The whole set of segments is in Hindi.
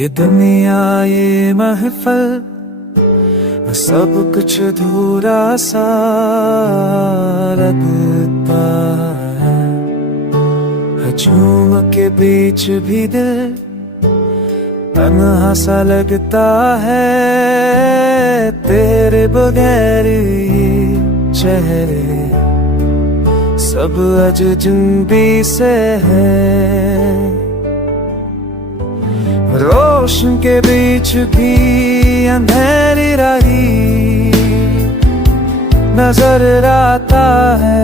ये दुनिया ये महफिल सब कुछ अधूरा सा लगता है। हजूम के बीच भी दिल तन्हा सा लगता है। तेरे बगैर ये चेहरे सब अजनबी से है। रोशन के बीच भी अंधेरी राही नजर आता है।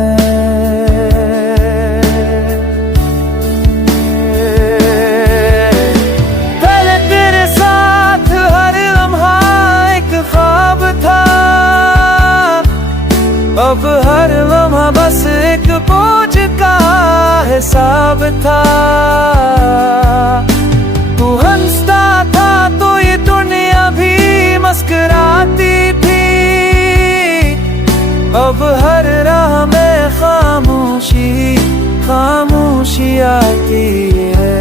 पहले तेरे साथ हर लम्हा एक ख्वाब था, अब हर लम्हा बस एक बोझ का हिसाब था। तू हंसता था तो ये दुनिया भी मुस्कुराती थी। अब हर राह में खामोशी खामोशी आती है।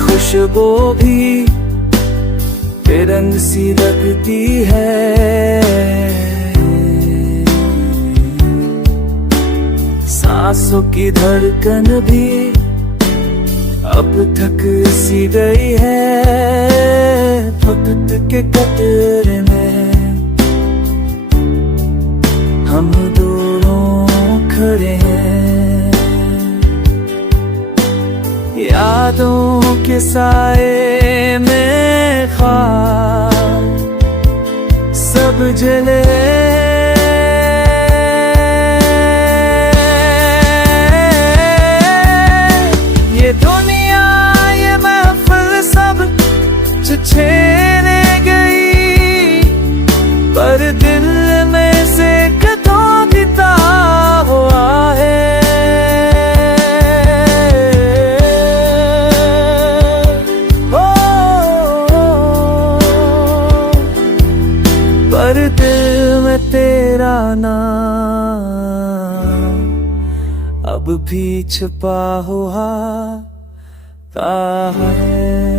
खुशबू भी बेरंग सी लगती है। सांसों की धड़कन भी अब थक सी गई है। वक्त के कटरे में हम दोनों खड़े हैं। यादों के साए में ख्वाब सब जले। ये दुनिया ये महफिल सब छेड़े गई, पर दिल में से कदों दिता हुआ है। पर दिल में तेरा नाम अब भी छुपा हुआ है।